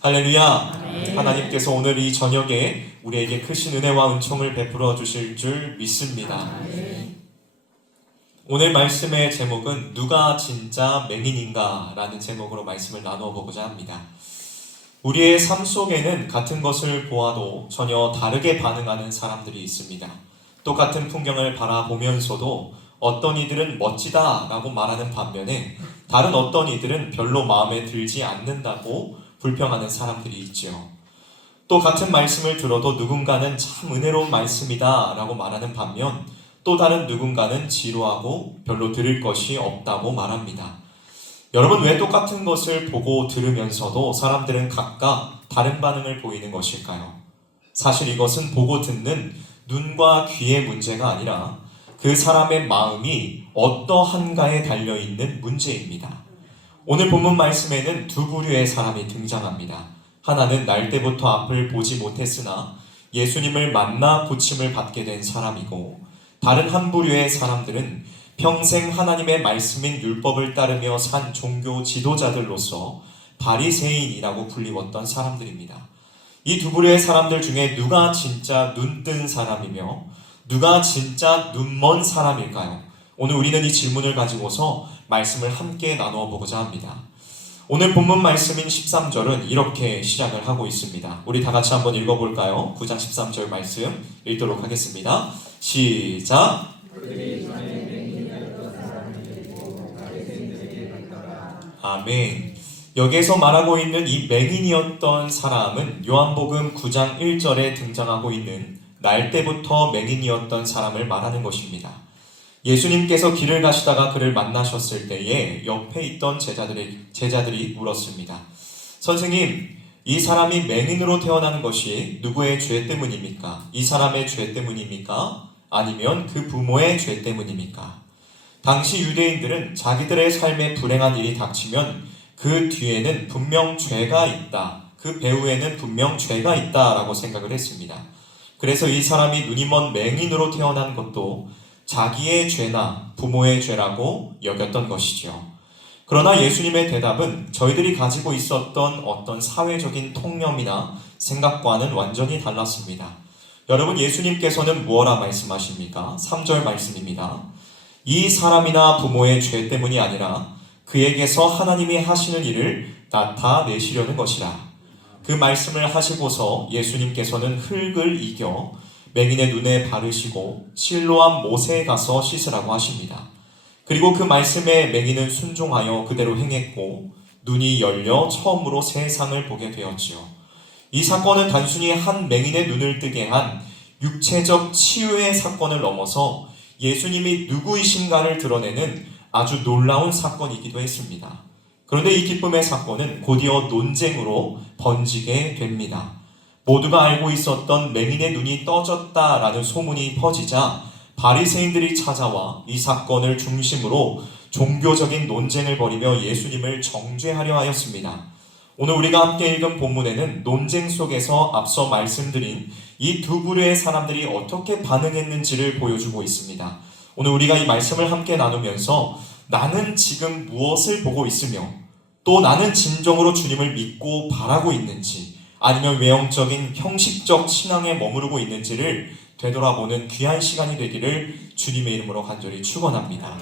할렐루야. 아멘. 하나님께서 오늘 이 저녁에 우리에게 크신 은혜와 은총을 베풀어 주실 줄 믿습니다. 아멘. 오늘 말씀의 제목은 누가 진짜 맹인인가 라는 제목으로 말씀을 나누어 보고자 합니다. 우리의 삶 속에는 같은 것을 보아도 전혀 다르게 반응하는 사람들이 있습니다. 똑같은 풍경을 바라보면서도 어떤 이들은 멋지다 라고 말하는 반면에 다른 어떤 이들은 별로 마음에 들지 않는다고 불평하는 사람들이 있죠. 또 같은 말씀을 들어도 누군가는 참 은혜로운 말씀이다 라고 말하는 반면 또 다른 누군가는 지루하고 별로 들을 것이 없다고 말합니다. 여러분, 왜 똑같은 것을 보고 들으면서도 사람들은 각각 다른 반응을 보이는 것일까요? 사실 이것은 보고 듣는 눈과 귀의 문제가 아니라 그 사람의 마음이 어떠한가에 달려있는 문제입니다. 오늘 본문 말씀에는 두 부류의 사람이 등장합니다. 하나는 날 때부터 앞을 보지 못했으나 예수님을 만나 고침을 받게 된 사람이고, 다른 한 부류의 사람들은 평생 하나님의 말씀인 율법을 따르며 산 종교 지도자들로서 바리새인이라고 불리웠던 사람들입니다. 이 두 부류의 사람들 중에 누가 진짜 눈뜬 사람이며 누가 진짜 눈먼 사람일까요? 오늘 우리는 이 질문을 가지고서 말씀을 함께 나누어 보고자 합니다. 오늘 본문 말씀인 13절은 이렇게 시작을 하고 있습니다. 우리 다 같이 한번 읽어볼까요? 9장 13절 말씀 읽도록 하겠습니다. 시작! 아멘. 여기에서 말하고 있는 이 맹인이었던 사람은 요한복음 9장 1절에 등장하고 있는 날 때부터 맹인이었던 사람을 말하는 것입니다. 예수님께서 길을 가시다가 그를 만나셨을 때에 옆에 있던 제자들이 물었습니다. 선생님, 이 사람이 맹인으로 태어나는 것이 누구의 죄 때문입니까? 이 사람의 죄 때문입니까? 아니면 그 부모의 죄 때문입니까? 당시 유대인들은 자기들의 삶에 불행한 일이 닥치면 그 뒤에는 분명 죄가 있다, 그 배후에는 분명 죄가 있다라고 생각을 했습니다. 그래서 이 사람이 눈이 먼 맹인으로 태어난 것도 자기의 죄나 부모의 죄라고 여겼던 것이죠. 그러나 예수님의 대답은 저희들이 가지고 있었던 어떤 사회적인 통념이나 생각과는 완전히 달랐습니다. 여러분, 예수님께서는 무엇라 말씀하십니까? 3절 말씀입니다. 이 사람이나 부모의 죄 때문이 아니라 그에게서 하나님이 하시는 일을 나타내시려는 것이라. 그 말씀을 하시고서 예수님께서는 흙을 이겨 맹인의 눈에 바르시고 실로암 못에 가서 씻으라고 하십니다. 그리고 그 말씀에 맹인은 순종하여 그대로 행했고 눈이 열려 처음으로 세상을 보게 되었지요. 이 사건은 단순히 한 맹인의 눈을 뜨게 한 육체적 치유의 사건을 넘어서 예수님이 누구이신가를 드러내는 아주 놀라운 사건이기도 했습니다. 그런데 이 기쁨의 사건은 곧이어 논쟁으로 번지게 됩니다. 모두가 알고 있었던 맹인의 눈이 떠졌다라는 소문이 퍼지자 바리새인들이 찾아와 이 사건을 중심으로 종교적인 논쟁을 벌이며 예수님을 정죄하려 하였습니다. 오늘 우리가 함께 읽은 본문에는 논쟁 속에서 앞서 말씀드린 이 두 부류의 사람들이 어떻게 반응했는지를 보여주고 있습니다. 오늘 우리가 이 말씀을 함께 나누면서 나는 지금 무엇을 보고 있으며 또 나는 진정으로 주님을 믿고 바라고 있는지 아니면 외형적인 형식적 신앙에 머무르고 있는지를 되돌아보는 귀한 시간이 되기를 주님의 이름으로 간절히 축원합니다.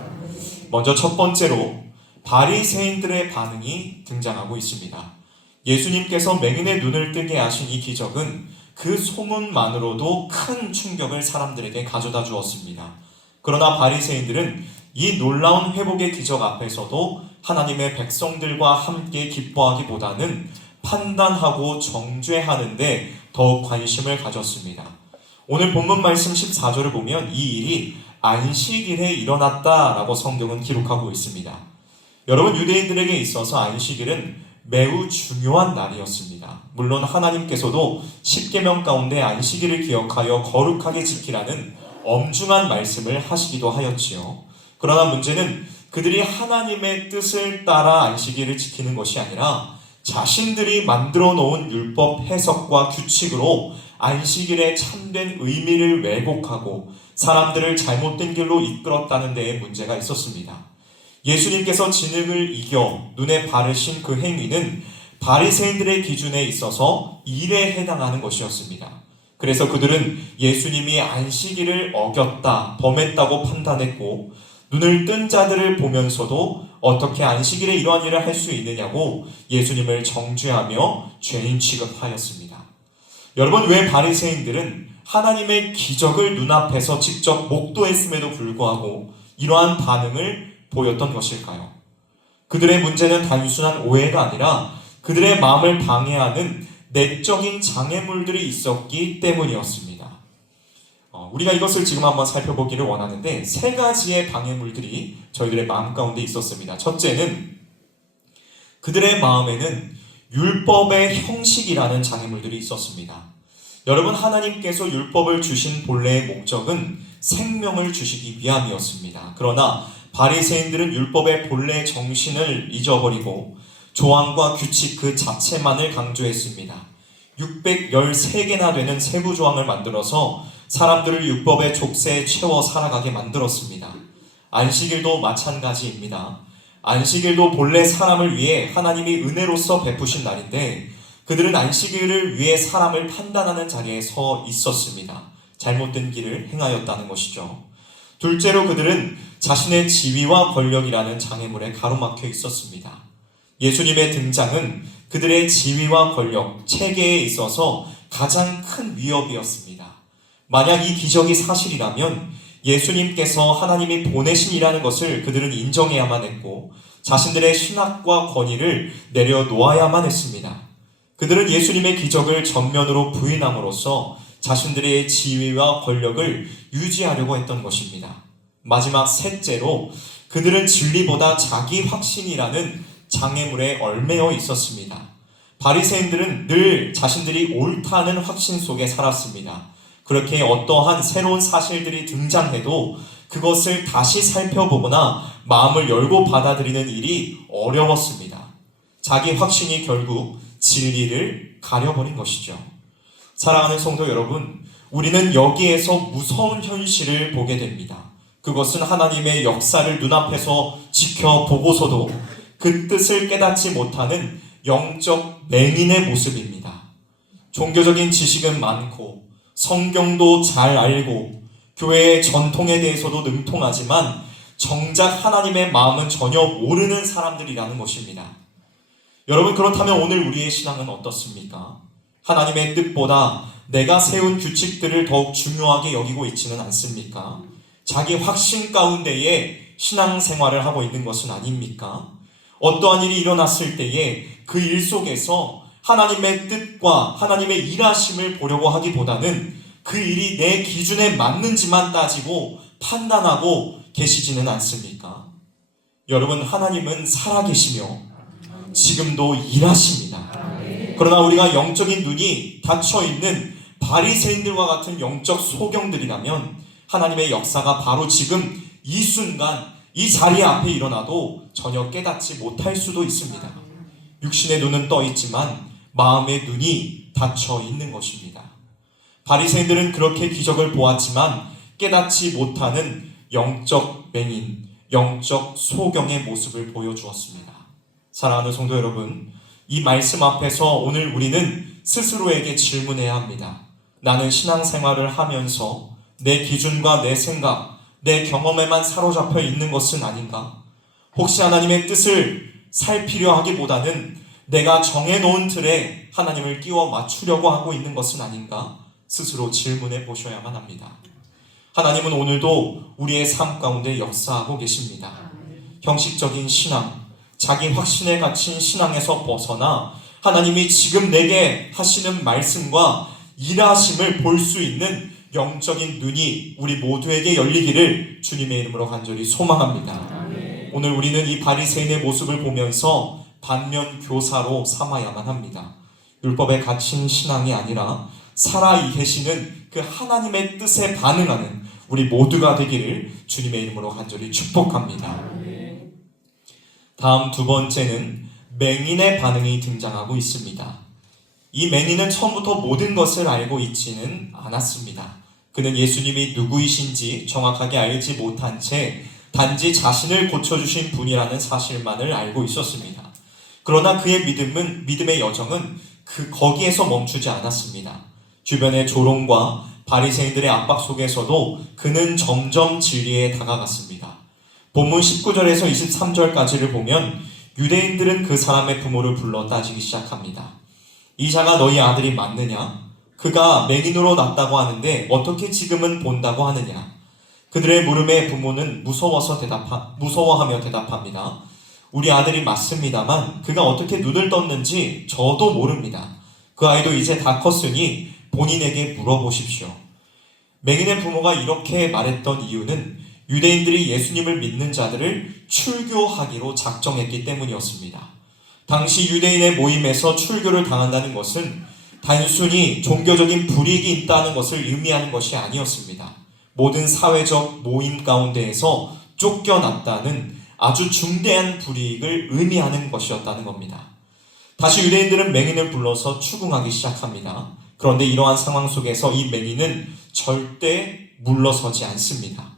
먼저 첫 번째로 바리새인들의 반응이 등장하고 있습니다. 예수님께서 맹인의 눈을 뜨게 하신 이 기적은 그 소문만으로도 큰 충격을 사람들에게 가져다 주었습니다. 그러나 바리새인들은 이 놀라운 회복의 기적 앞에서도 하나님의 백성들과 함께 기뻐하기보다는 판단하고 정죄하는데 더욱 관심을 가졌습니다. 오늘 본문 말씀 14절을 보면 이 일이 안식일에 일어났다라고 성경은 기록하고 있습니다. 여러분, 유대인들에게 있어서 안식일은 매우 중요한 날이었습니다. 물론 하나님께서도 십계명 가운데 안식일을 기억하여 거룩하게 지키라는 엄중한 말씀을 하시기도 하였지요. 그러나 문제는 그들이 하나님의 뜻을 따라 안식일을 지키는 것이 아니라 자신들이 만들어 놓은 율법 해석과 규칙으로 안식일의 참된 의미를 왜곡하고 사람들을 잘못된 길로 이끌었다는 데에 문제가 있었습니다. 예수님께서 진흙을 이겨 눈에 바르신 그 행위는 바리새인들의 기준에 있어서 일에 해당하는 것이었습니다. 그래서 그들은 예수님이 안식일을 어겼다, 범했다고 판단했고 눈을 뜬 자들을 보면서도 어떻게 안식일에 이러한 일을 할 수 있느냐고 예수님을 정죄하며 죄인 취급하였습니다. 여러분, 왜 바리새인들은 하나님의 기적을 눈앞에서 직접 목도했음에도 불구하고 이러한 반응을 보였던 것일까요? 그들의 문제는 단순한 오해가 아니라 그들의 마음을 방해하는 내적인 장애물들이 있었기 때문이었습니다. 우리가 이것을 지금 한번 살펴보기를 원하는데 세 가지의 방해물들이 저희들의 마음 가운데 있었습니다. 첫째는 그들의 마음에는 율법의 형식이라는 장애물들이 있었습니다. 여러분, 하나님께서 율법을 주신 본래의 목적은 생명을 주시기 위함이었습니다. 그러나 바리새인들은 율법의 본래 정신을 잊어버리고 조항과 규칙 그 자체만을 강조했습니다. 613개나 되는 세부 조항을 만들어서 사람들을 율법의 족쇄에 채워 살아가게 만들었습니다. 안식일도 마찬가지입니다. 안식일도 본래 사람을 위해 하나님이 은혜로서 베푸신 날인데 그들은 안식일을 위해 사람을 판단하는 자리에 서 있었습니다. 잘못된 길을 행하였다는 것이죠. 둘째로 그들은 자신의 지위와 권력이라는 장애물에 가로막혀 있었습니다. 예수님의 등장은 그들의 지위와 권력, 체계에 있어서 가장 큰 위협이었습니다. 만약 이 기적이 사실이라면 예수님께서 하나님이 보내신이라는 것을 그들은 인정해야만 했고 자신들의 신학과 권위를 내려놓아야만 했습니다. 그들은 예수님의 기적을 전면으로 부인함으로써 자신들의 지위와 권력을 유지하려고 했던 것입니다. 마지막 셋째로 그들은 진리보다 자기 확신이라는 장애물에 얽매여 있었습니다. 바리새인들은 늘 자신들이 옳다는 확신 속에 살았습니다. 그렇게 어떠한 새로운 사실들이 등장해도 그것을 다시 살펴보거나 마음을 열고 받아들이는 일이 어려웠습니다. 자기 확신이 결국 진리를 가려버린 것이죠. 사랑하는 성도 여러분, 우리는 여기에서 무서운 현실을 보게 됩니다. 그것은 하나님의 역사를 눈앞에서 지켜보고서도 그 뜻을 깨닫지 못하는 영적 맹인의 모습입니다. 종교적인 지식은 많고 성경도 잘 알고 교회의 전통에 대해서도 능통하지만 정작 하나님의 마음은 전혀 모르는 사람들이라는 것입니다. 여러분, 그렇다면 오늘 우리의 신앙은 어떻습니까? 하나님의 뜻보다 내가 세운 규칙들을 더욱 중요하게 여기고 있지는 않습니까? 자기 확신 가운데에 신앙생활을 하고 있는 것은 아닙니까? 어떠한 일이 일어났을 때에 그 일 속에서 하나님의 뜻과 하나님의 일하심을 보려고 하기보다는 그 일이 내 기준에 맞는지만 따지고 판단하고 계시지는 않습니까? 여러분, 하나님은 살아계시며 지금도 일하십니다. 그러나 우리가 영적인 눈이 닫혀있는 바리새인들과 같은 영적 소경들이라면 하나님의 역사가 바로 지금 이 순간 이 자리 앞에 일어나도 전혀 깨닫지 못할 수도 있습니다. 육신의 눈은 떠 있지만 마음의 눈이 닫혀 있는 것입니다. 바리새인들은 그렇게 기적을 보았지만 깨닫지 못하는 영적 맹인, 영적 소경의 모습을 보여주었습니다. 사랑하는 성도 여러분, 이 말씀 앞에서 오늘 우리는 스스로에게 질문해야 합니다. 나는 신앙생활을 하면서 내 기준과 내 생각, 내 경험에만 사로잡혀 있는 것은 아닌가? 혹시 하나님의 뜻을 살피려 하기보다는 내가 정해놓은 틀에 하나님을 끼워 맞추려고 하고 있는 것은 아닌가? 스스로 질문해 보셔야만 합니다. 하나님은 오늘도 우리의 삶 가운데 역사하고 계십니다. 형식적인 신앙, 자기 확신에 갇힌 신앙에서 벗어나 하나님이 지금 내게 하시는 말씀과 일하심을 볼 수 있는 영적인 눈이 우리 모두에게 열리기를 주님의 이름으로 간절히 소망합니다. 오늘 우리는 이 바리새인의 모습을 보면서 반면 교사로 삼아야만 합니다. 율법에 갇힌 신앙이 아니라 살아 계시는 그 하나님의 뜻에 반응하는 우리 모두가 되기를 주님의 이름으로 간절히 축복합니다. 다음 두 번째는 맹인의 반응이 등장하고 있습니다. 이 맹인은 처음부터 모든 것을 알고 있지는 않았습니다. 그는 예수님이 누구이신지 정확하게 알지 못한 채 단지 자신을 고쳐주신 분이라는 사실만을 알고 있었습니다. 그러나 그의 믿음의 여정은 거기에서 멈추지 않았습니다. 주변의 조롱과 바리새인들의 압박 속에서도 그는 점점 진리에 다가갔습니다. 본문 19절에서 23절까지를 보면 유대인들은 그 사람의 부모를 불러 따지기 시작합니다. 이 자가 너희 아들이 맞느냐? 그가 맹인으로 났다고 하는데 어떻게 지금은 본다고 하느냐? 그들의 물음에 부모는 무서워하며 대답합니다. 우리 아들이 맞습니다만 그가 어떻게 눈을 떴는지 저도 모릅니다. 그 아이도 이제 다 컸으니 본인에게 물어보십시오. 맹인의 부모가 이렇게 말했던 이유는 유대인들이 예수님을 믿는 자들을 출교하기로 작정했기 때문이었습니다. 당시 유대인의 모임에서 출교를 당한다는 것은 단순히 종교적인 불이익이 있다는 것을 의미하는 것이 아니었습니다. 모든 사회적 모임 가운데에서 쫓겨났다는 아주 중대한 불이익을 의미하는 것이었다는 겁니다. 다시 유대인들은 맹인을 불러서 추궁하기 시작합니다. 그런데 이러한 상황 속에서 이 맹인은 절대 물러서지 않습니다.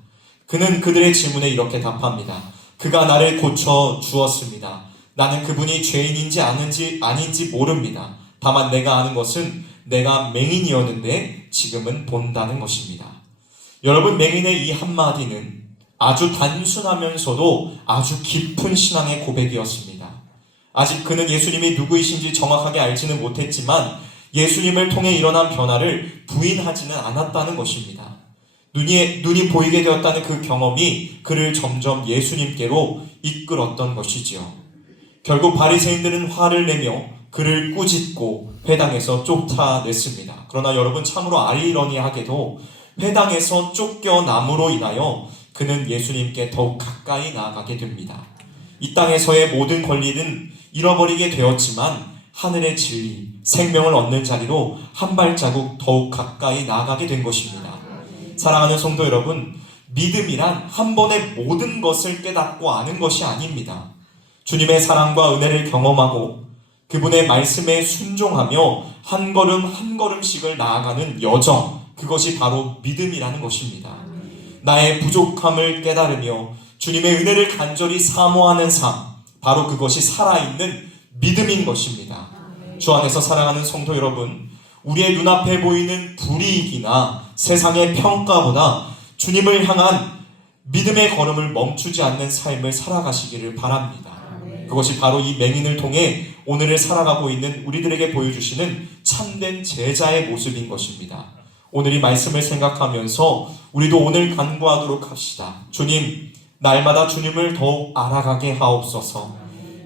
그는 그들의 질문에 이렇게 답합니다. 그가 나를 고쳐 주었습니다. 나는 그분이 죄인인지 아닌지 모릅니다. 다만 내가 아는 것은 내가 맹인이었는데 지금은 본다는 것입니다. 여러분, 맹인의 이 한마디는 아주 단순하면서도 아주 깊은 신앙의 고백이었습니다. 아직 그는 예수님이 누구이신지 정확하게 알지는 못했지만 예수님을 통해 일어난 변화를 부인하지는 않았다는 것입니다. 눈이 보이게 되었다는 그 경험이 그를 점점 예수님께로 이끌었던 것이지요. 결국 바리새인들은 화를 내며 그를 꾸짖고 회당에서 쫓아냈습니다. 그러나 여러분, 참으로 아이러니하게도 회당에서 쫓겨남으로 인하여 그는 예수님께 더욱 가까이 나아가게 됩니다. 이 땅에서의 모든 권리는 잃어버리게 되었지만 하늘의 진리, 생명을 얻는 자리로 한 발자국 더욱 가까이 나아가게 된 것입니다. 사랑하는 성도 여러분, 믿음이란 한 번에 모든 것을 깨닫고 아는 것이 아닙니다. 주님의 사랑과 은혜를 경험하고 그분의 말씀에 순종하며 한 걸음 한 걸음씩을 나아가는 여정, 그것이 바로 믿음이라는 것입니다. 나의 부족함을 깨달으며 주님의 은혜를 간절히 사모하는 삶, 바로 그것이 살아있는 믿음인 것입니다. 주 안에서 사랑하는 성도 여러분, 우리의 눈앞에 보이는 불이익이나 세상의 평가보다 주님을 향한 믿음의 걸음을 멈추지 않는 삶을 살아가시기를 바랍니다. 그것이 바로 이 맹인을 통해 오늘을 살아가고 있는 우리들에게 보여주시는 참된 제자의 모습인 것입니다. 오늘 이 말씀을 생각하면서 우리도 오늘 간구하도록 합시다. 주님, 날마다 주님을 더욱 알아가게 하옵소서.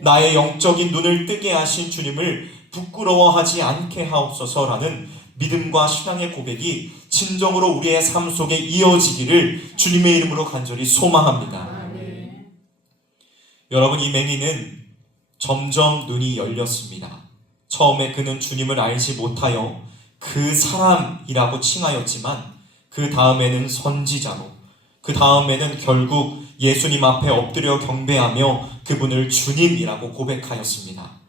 나의 영적인 눈을 뜨게 하신 주님을 부끄러워하지 않게 하옵소서라는 믿음과 신앙의 고백이 진정으로 우리의 삶 속에 이어지기를 주님의 이름으로 간절히 소망합니다. 여러분, 이 맹인은 점점 눈이 열렸습니다. 처음에 그는 주님을 알지 못하여 그 사람이라고 칭하였지만 그 다음에는 선지자로, 그 다음에는 결국 예수님 앞에 엎드려 경배하며 그분을 주님이라고 고백하였습니다.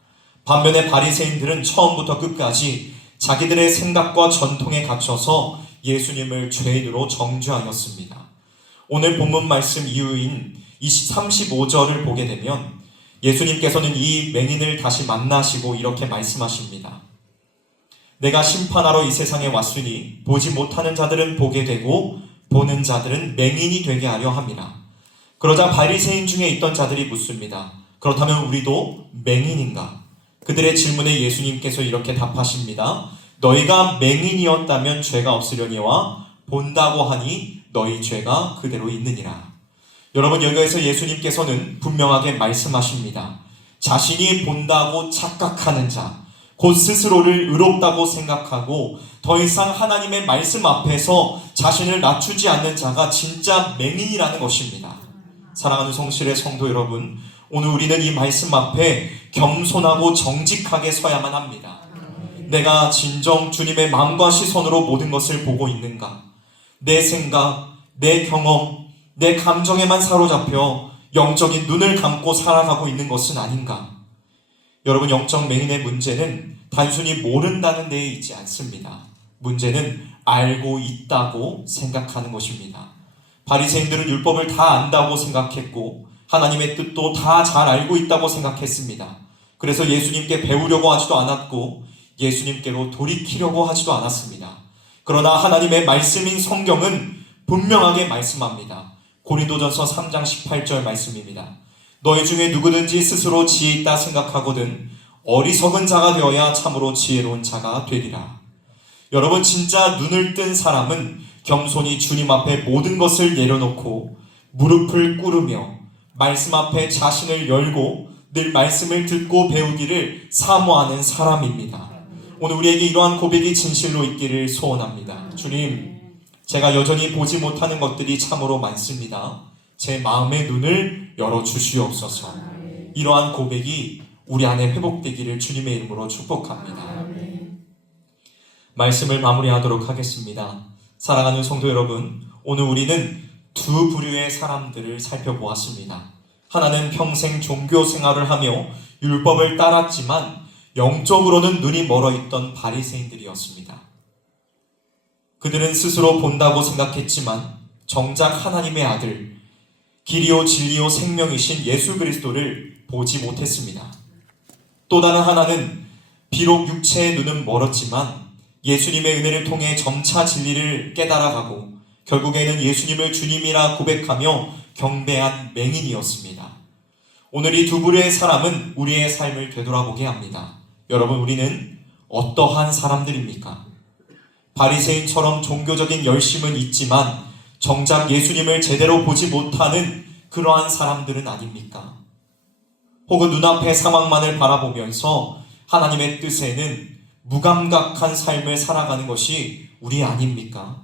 반면에 바리새인들은 처음부터 끝까지 자기들의 생각과 전통에 갇혀서 예수님을 죄인으로 정죄하였습니다. 오늘 본문 말씀 이후인 35절을 보게 되면 예수님께서는 이 맹인을 다시 만나시고 이렇게 말씀하십니다. 내가 심판하러 이 세상에 왔으니 보지 못하는 자들은 보게 되고 보는 자들은 맹인이 되게 하려 함이라. 그러자 바리새인 중에 있던 자들이 묻습니다. 그렇다면 우리도 맹인인가? 그들의 질문에 예수님께서 이렇게 답하십니다. 너희가 맹인이었다면 죄가 없으려니와 본다고 하니 너희 죄가 그대로 있느니라. 여러분, 여기에서 예수님께서는 분명하게 말씀하십니다. 자신이 본다고 착각하는 자, 곧 스스로를 의롭다고 생각하고 더 이상 하나님의 말씀 앞에서 자신을 낮추지 않는 자가 진짜 맹인이라는 것입니다. 사랑하는 성실의 성도 여러분, 오늘 우리는 이 말씀 앞에 겸손하고 정직하게 서야만 합니다. 내가 진정 주님의 마음과 시선으로 모든 것을 보고 있는가? 내 생각, 내 경험, 내 감정에만 사로잡혀 영적인 눈을 감고 살아가고 있는 것은 아닌가? 여러분, 영적 맹인의 문제는 단순히 모른다는 데에 있지 않습니다. 문제는 알고 있다고 생각하는 것입니다. 바리새인들은 율법을 다 안다고 생각했고 하나님의 뜻도 다 잘 알고 있다고 생각했습니다. 그래서 예수님께 배우려고 하지도 않았고 예수님께로 돌이키려고 하지도 않았습니다. 그러나 하나님의 말씀인 성경은 분명하게 말씀합니다. 고린도전서 3장 18절 말씀입니다. 너희 중에 누구든지 스스로 지혜 있다 생각하거든 어리석은 자가 되어야 참으로 지혜로운 자가 되리라. 여러분, 진짜 눈을 뜬 사람은 겸손히 주님 앞에 모든 것을 내려놓고 무릎을 꿇으며 말씀 앞에 자신을 열고 늘 말씀을 듣고 배우기를 사모하는 사람입니다. 오늘 우리에게 이러한 고백이 진실로 있기를 소원합니다. 주님, 제가 여전히 보지 못하는 것들이 참으로 많습니다. 제 마음의 눈을 열어주시옵소서. 이러한 고백이 우리 안에 회복되기를 주님의 이름으로 축복합니다. 말씀을 마무리하도록 하겠습니다. 사랑하는 성도 여러분, 오늘 우리는 두 부류의 사람들을 살펴보았습니다. 하나는 평생 종교 생활을 하며 율법을 따랐지만 영적으로는 눈이 멀어있던 바리새인들이었습니다. 그들은 스스로 본다고 생각했지만 정작 하나님의 아들, 길이요 진리요 생명이신 예수 그리스도를 보지 못했습니다. 또 다른 하나는 비록 육체의 눈은 멀었지만 예수님의 은혜를 통해 점차 진리를 깨달아가고 결국에는 예수님을 주님이라 고백하며 경배한 맹인이었습니다. 오늘 이 두 부류의 사람은 우리의 삶을 되돌아보게 합니다. 여러분, 우리는 어떠한 사람들입니까? 바리새인처럼 종교적인 열심은 있지만 정작 예수님을 제대로 보지 못하는 그러한 사람들은 아닙니까? 혹은 눈앞의 상황만을 바라보면서 하나님의 뜻에는 무감각한 삶을 살아가는 것이 우리 아닙니까?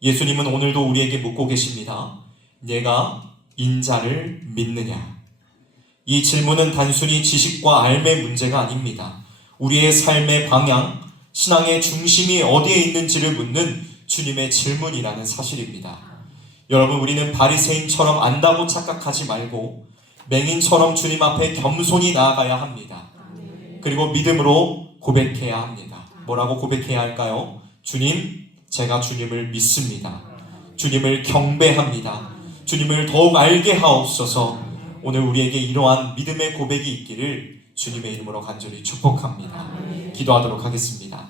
예수님은 오늘도 우리에게 묻고 계십니다. 내가 인자를 믿느냐? 이 질문은 단순히 지식과 알의 문제가 아닙니다. 우리의 삶의 방향, 신앙의 중심이 어디에 있는지를 묻는 주님의 질문이라는 사실입니다. 여러분, 우리는 바리새인처럼 안다고 착각하지 말고 맹인처럼 주님 앞에 겸손히 나아가야 합니다. 그리고 믿음으로 고백해야 합니다. 뭐라고 고백해야 할까요? 주님, 제가 주님을 믿습니다. 주님을 경배합니다. 주님을 더욱 알게 하옵소서. 오늘 우리에게 이러한 믿음의 고백이 있기를 주님의 이름으로 간절히 축복합니다. 기도하도록 하겠습니다.